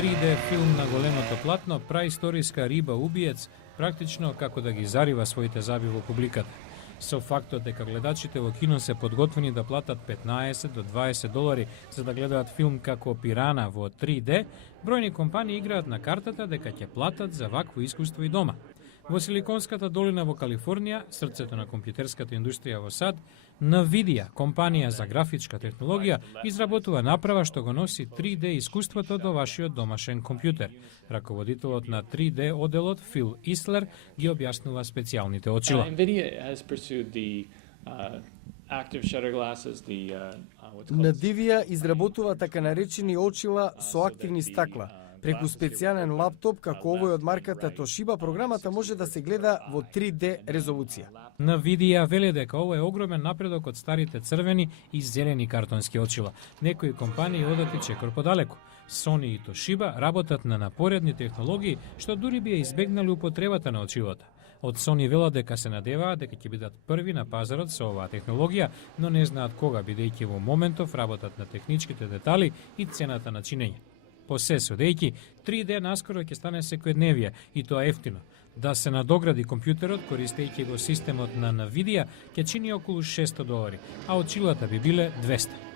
3D филм на големото платно, праисториска риба убиец, практично како да ги зарива своите заби во публиката. Со фактот дека гледачите во кино се подготвени да платат 15 до 20 долари за да гледаат филм како Пирана во 3D, бројни компании играат на картата дека ќе платат за вакво искуство и дома. Во Силиконската долина во Калифорнија, срцето на компјутерската индустрија во САД, NVIDIA, компанија за графичка технологија, изработува направа што го носи 3D искуството до вашиот домашен компјутер. Раководителот на 3D оделот Фил Ислер ги објаснува специјалните очила. NVIDIA изработува така наречени очила со активни стакла. Преку специјален лаптоп, како овој од марката Toshiba, програмата може да се гледа во 3D резолуција. NVIDIA вели дека ова е огромен напредок од старите црвени и зелени картонски очила. Некои компании одат и чекор подалеку. Sony и Toshiba работат на напоредни технологии што дури би ја избегнали употребата на очилата. Од Sony велат дека се надеваат дека ќе бидат први на пазарот со оваа технологија, но не знаат кога, бидејќи во моментов работат на техничките детали и цената на чинење. По се судејќи, 3D наскоро ќе стане секојдневие и тоа ефтино. Да се надогради компјутерот користејќи го системот на NVIDIA ќе чини околу 600 долари, а очилата би биле 200.